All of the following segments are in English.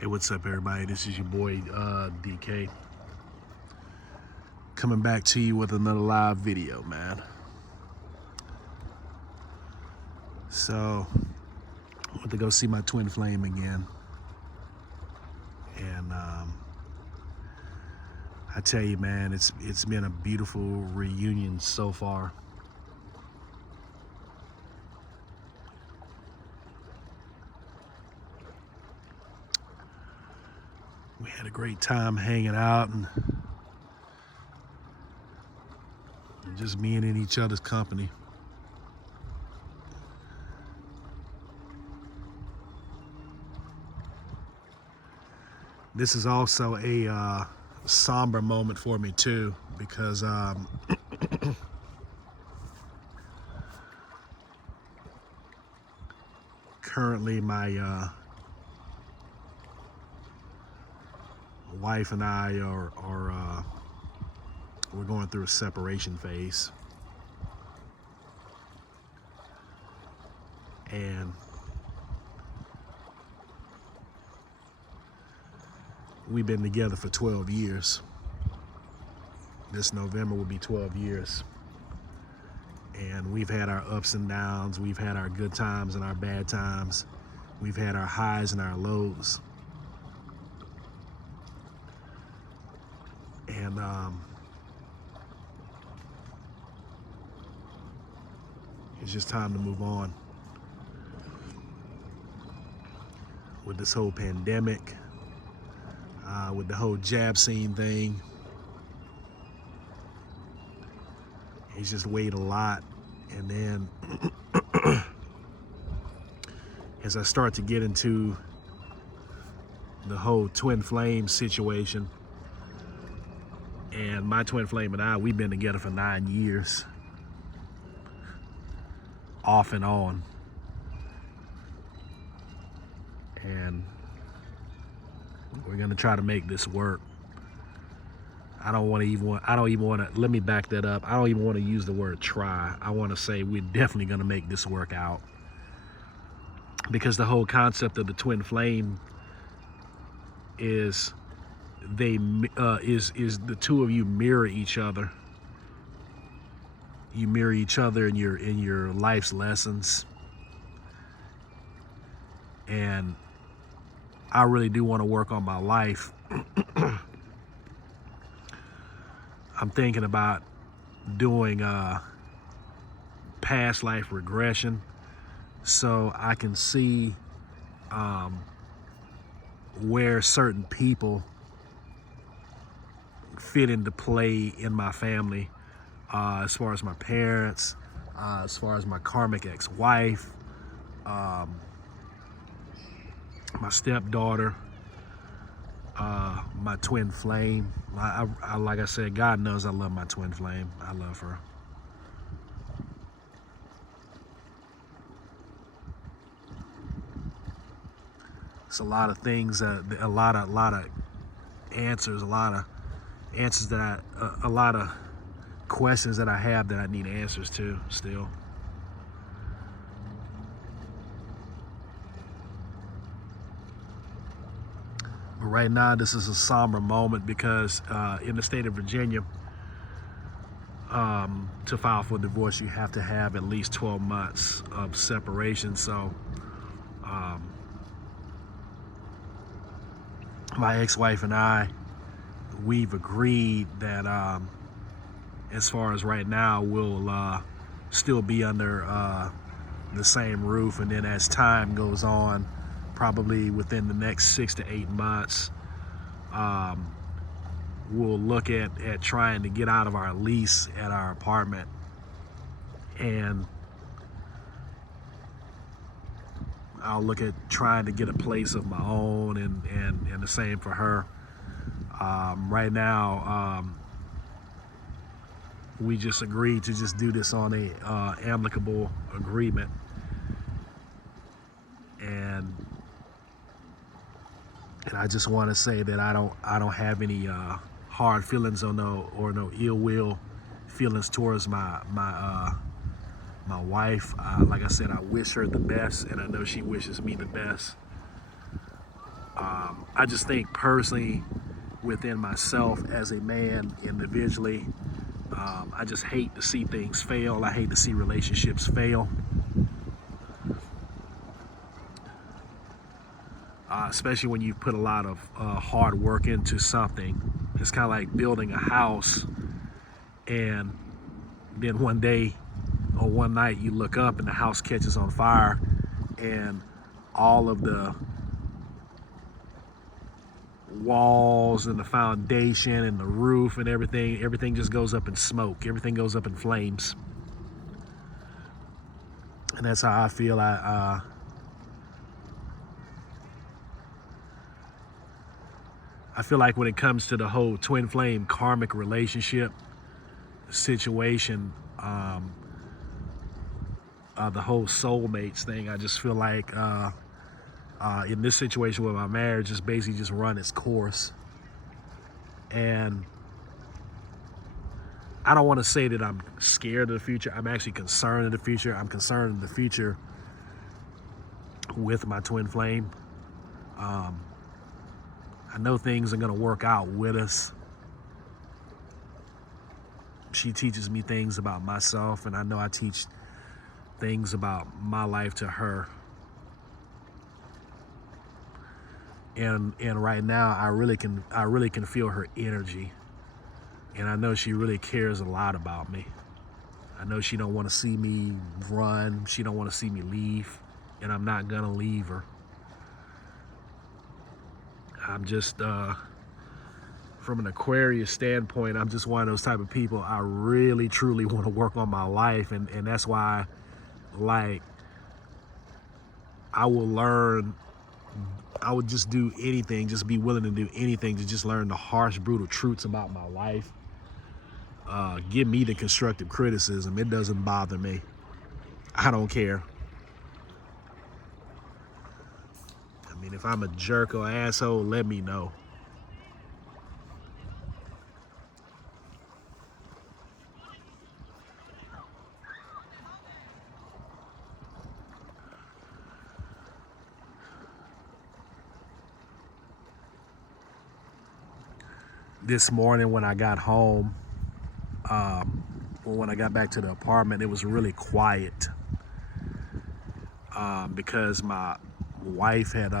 Hey, what's up, everybody? This is your boy DK, coming back to you with another live video, man. So, I went to go see my twin flame again, and I tell you, man, it's been a beautiful reunion so far. We had a great time hanging out and just being in each other's company. This is also a somber moment for me too, because currently my wife and I are we're going through a separation phase, and we've been together for 12 years. This November will be 12 years. And we've had our ups and downs. We've had our good times and our bad times. We've had our highs and our lows. And it's just time to move on. With this whole pandemic, with the whole jab scene thing, it's just weighed a lot. And then as I start to get into the whole twin flame situation, and my twin flame and I, we've been together for 9 years, off and on. And we're gonna try to make this work. I don't even want to, let me back that up. I don't even want to use the word try. I want to say we're definitely going to make this work out. Because the whole concept of the twin flame is is the two of you mirror each other. You mirror each other in your life's lessons. And I really do want to work on my life. I'm thinking about doing past life regression so I can see where certain people fit into play in my family, as far as my parents, as far as my karmic ex-wife, my stepdaughter, my twin flame. I like I said, God knows I love my twin flame. I love her. It's a lot of things, a lot of answers, a lot of questions that I have that I need answers to still. But right now, this is a somber moment because in the state of Virginia, to file for divorce, you have to have at least 12 months of separation. So my ex-wife and I, we've agreed that as far as right now, we'll still be under the same roof. And then as time goes on, probably within the next 6 to 8 months, we'll look at trying to get out of our lease at our apartment, and I'll look at trying to get a place of my own, and the same for her. Right now, we just agreed to just do this on a amicable agreement, and I just want to say that I don't have any hard feelings or no ill will feelings towards my wife. Like I said, I wish her the best, and I know she wishes me the best. I just think personally within myself as a man individually, I just hate to see things fail. I hate to see relationships fail. Especially when you put a lot of hard work into something. It's kind of like building a house, and then one day or one night you look up and the house catches on fire, and all of the walls and the foundation and the roof and everything just goes up in smoke. Everything goes up in flames. And that's how I feel. I feel like when it comes to the whole twin flame karmic relationship situation, the whole soulmates thing, I just feel like in this situation with my marriage, it's basically just run its course. And I don't want to say that I'm scared of the future. I'm actually concerned of the future. I'm concerned of the future with my twin flame. I know things are going to work out with us. She teaches me things about myself, and I know I teach things about my life to her. And right now, I really can feel her energy, and I know she really cares a lot about me. I know she don't want to see me run. She don't want to see me leave, and I'm not gonna leave her. I'm just, from an Aquarius standpoint, I'm just one of those type of people. I really, truly want to work on my life, and that's why, like, I would just do anything, just be willing to do anything to just learn the harsh, brutal truths about my life. Give me the constructive criticism. It doesn't bother me. I don't care. I mean, if I'm a jerk or asshole, let me know. This morning when I got home, when I got back to the apartment, it was really quiet because my wife had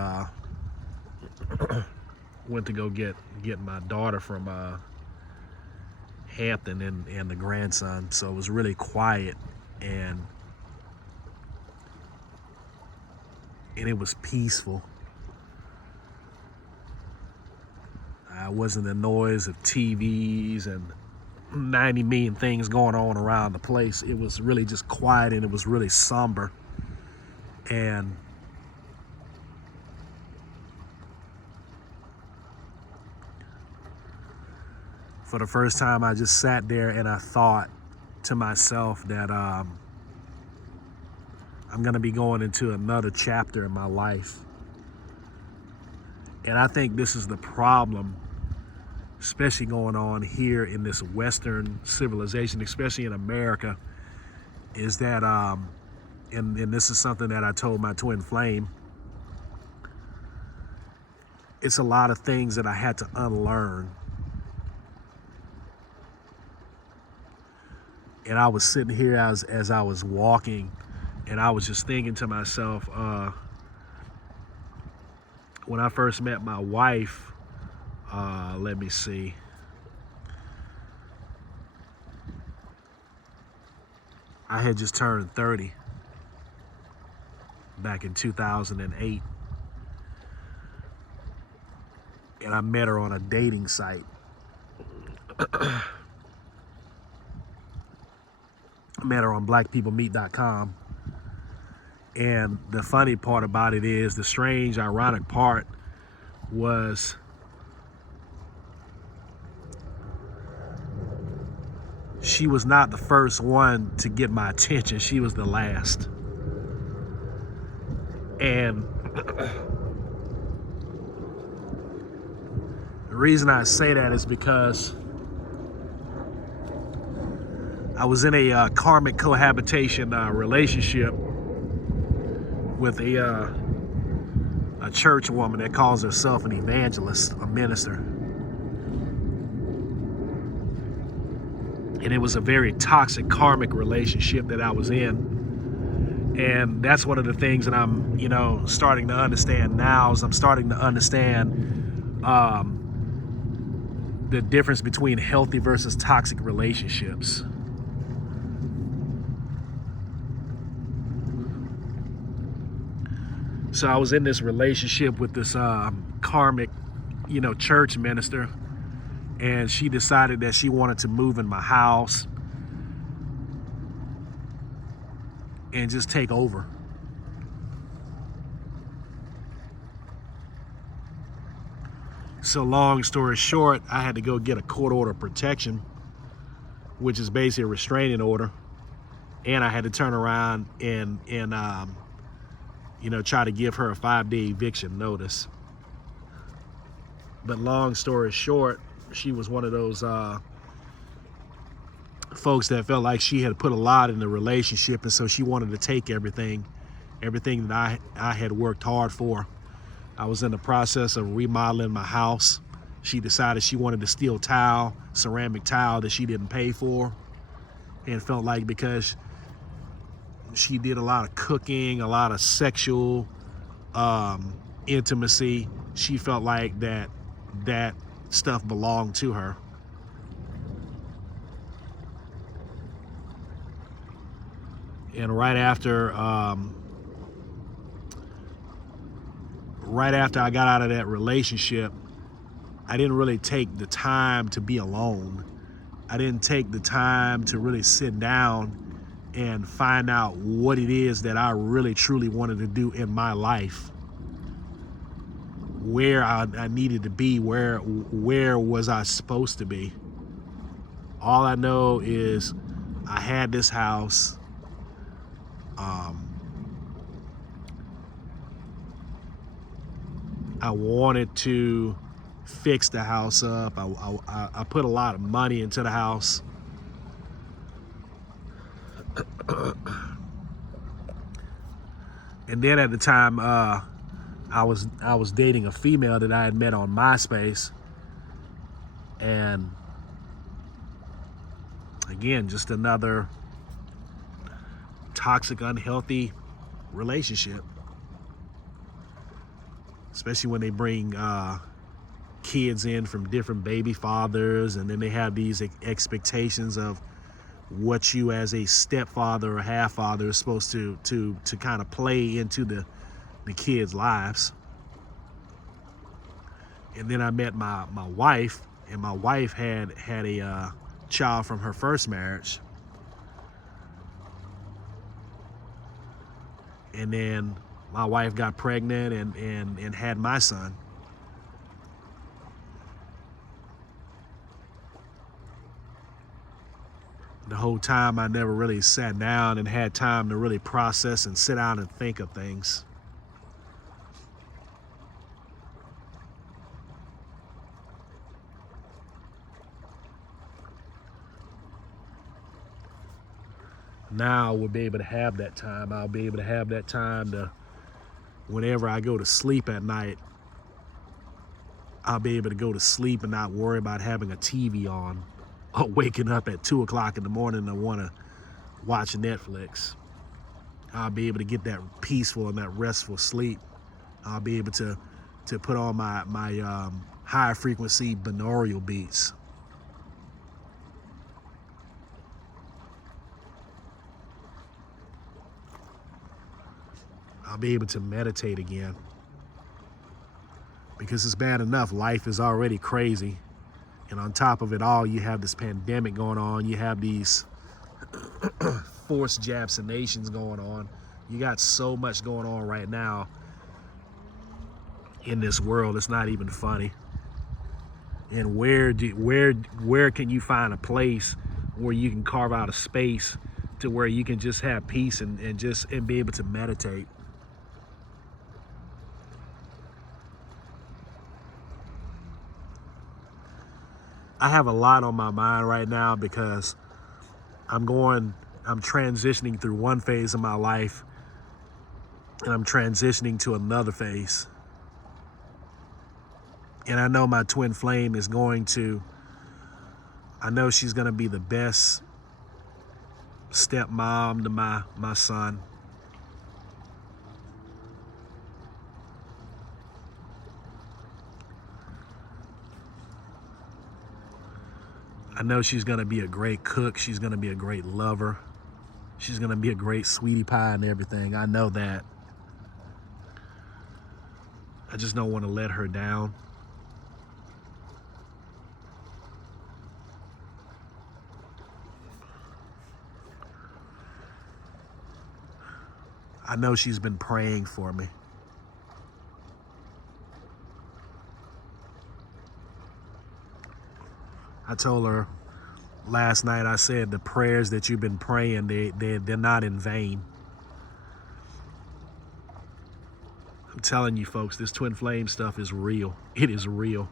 went to go get my daughter from Hampton and the grandson, so it was really quiet, and it was peaceful. It wasn't the noise of TVs and 90 million things going on around the place. It was really just quiet, and it was really somber. And for the first time, I just sat there and I thought to myself that I'm gonna be going into another chapter in my life. And I think this is the problem, especially going on here in this Western civilization, especially in America, is that, and this is something that I told my twin flame, it's a lot of things that I had to unlearn. And I was sitting here as I was walking, and I was just thinking to myself, when I first met my wife, let me see. I had just turned 30 back in 2008. And I met her on a dating site. I met her on blackpeoplemeet.com. And the funny part about it is, the strange, ironic part was, she was not the first one to get my attention. She was the last. And the reason I say that is because I was in a karmic cohabitation relationship with a a church woman that calls herself an evangelist, a minister. And it was a very toxic, karmic relationship that I was in. And that's one of the things that I'm, starting to understand now, is I'm starting to understand the difference between healthy versus toxic relationships. So I was in this relationship with this karmic, church minister, and she decided that she wanted to move in my house and just take over. So long story short, I had to go get a court order of protection, which is basically a restraining order, and I had to turn around and try to give her a 5-day eviction notice. But long story short, she was one of those folks that felt like she had put a lot in the relationship, and so she wanted to take everything that I had worked hard for. I was in the process of remodeling my house. She decided she wanted to steal tile, ceramic tile that she didn't pay for, and felt like because she did a lot of cooking, a lot of sexual intimacy, she felt like that stuff belonged to her. And right after I got out of that relationship, I didn't really take the time to be alone. I didn't take the time to really sit down and find out what it is that I really truly wanted to do in my life, where I needed to be, where was I supposed to be. All I know is I had this house. I wanted to fix the house up. I put a lot of money into the house. And then at the time, I was dating a female that I had met on MySpace, and again, just another toxic, unhealthy relationship. Especially when they bring kids in from different baby fathers, and then they have these expectations of what you as a stepfather or half father is supposed to kind of play into the kids' lives. And then I met my wife, and my wife had a child from her first marriage. And then my wife got pregnant and had my son. The whole time I never really sat down and had time to really process and sit down and think of things. Now we'll be able to have that time. I'll be able to have that time to, whenever I go to sleep at night, I'll be able to go to sleep and not worry about having a TV on or waking up at 2 o'clock in the morning and want to watch Netflix. I'll be able to get that peaceful and that restful sleep. I'll be able to put on my high frequency binaural beats. I'll be able to meditate again. Because it's bad enough, life is already crazy. And on top of it all, you have this pandemic going on. You have these forced vaccinations going on. You got so much going on right now in this world. It's not even funny. And where can you find a place where you can carve out a space to where you can just have peace and be able to meditate? I have a lot on my mind right now because I'm transitioning through one phase of my life and I'm transitioning to another phase. And I know my twin flame is I know she's going to be the best stepmom to my son. I know she's going to be a great cook. She's going to be a great lover. She's going to be a great sweetie pie and everything. I know that. I just don't want to let her down. I know she's been praying for me. I told her last night, I said, the prayers that you've been praying, they're not in vain. I'm telling you folks, this twin flame stuff is real. It is real.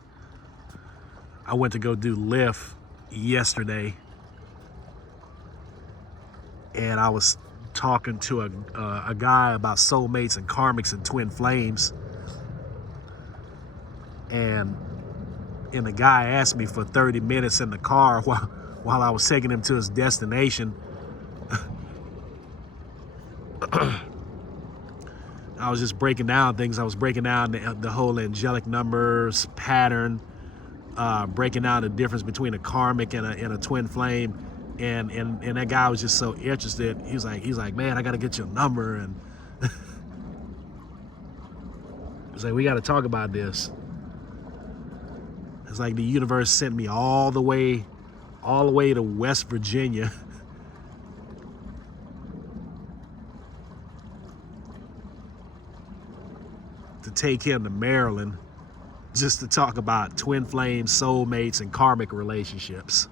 I went to go do Lyft yesterday, and I was talking to a guy about soulmates and karmics and twin flames, and the guy asked me for 30 minutes in the car while I was taking him to his destination. I was just breaking down things. I was breaking down the whole angelic numbers pattern, breaking down the difference between a karmic and a twin flame, and that guy was just so interested. He's like, man, I got to get your number, and he's like, we got to talk about this. It's like the universe sent me all the way to West Virginia to take him to Maryland just to talk about twin flames, soulmates, and karmic relationships.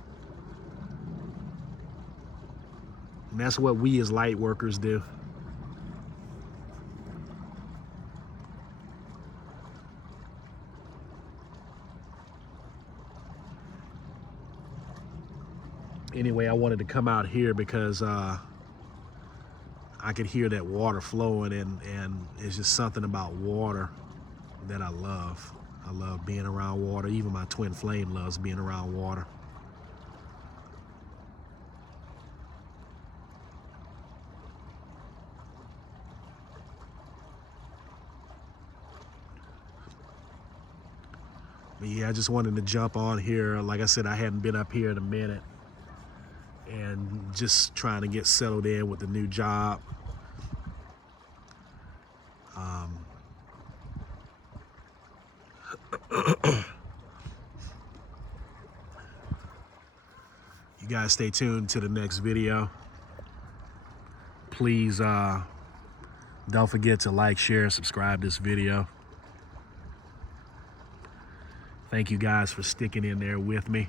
And that's what we as light workers do. Anyway, I wanted to come out here because I could hear that water flowing, and it's just something about water that I love. I love being around water. Even my twin flame loves being around water. But yeah, I just wanted to jump on here. Like I said, I hadn't been up here in a minute, and just trying to get settled in with the new job. You guys stay tuned to the next video. Please don't forget to like, share, and subscribe this video. Thank you guys for sticking in there with me.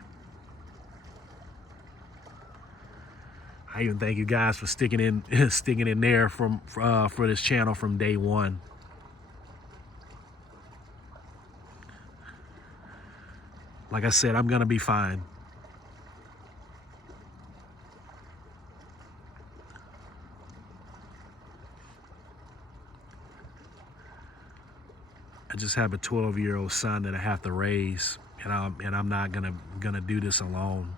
I even thank you guys for sticking in there for this channel from day one. Like I said, I'm gonna be fine. I just have a 12-year-old son that I have to raise, and I'm not gonna do this alone.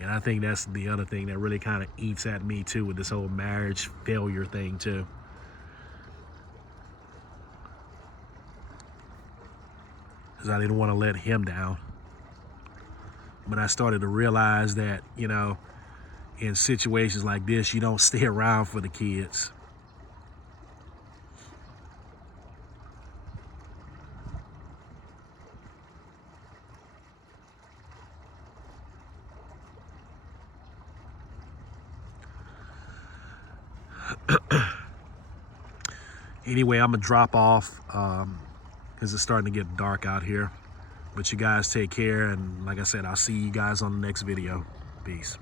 And I think that's the other thing that really kind of eats at me too, with this whole marriage failure thing too. Because I didn't want to let him down. But I started to realize that, you know, in situations like this, you don't stay around for the kids. Anyway, I'm gonna drop off because it's starting to get dark out here. But you guys take care, and like I said, I'll see you guys on the next video. Peace.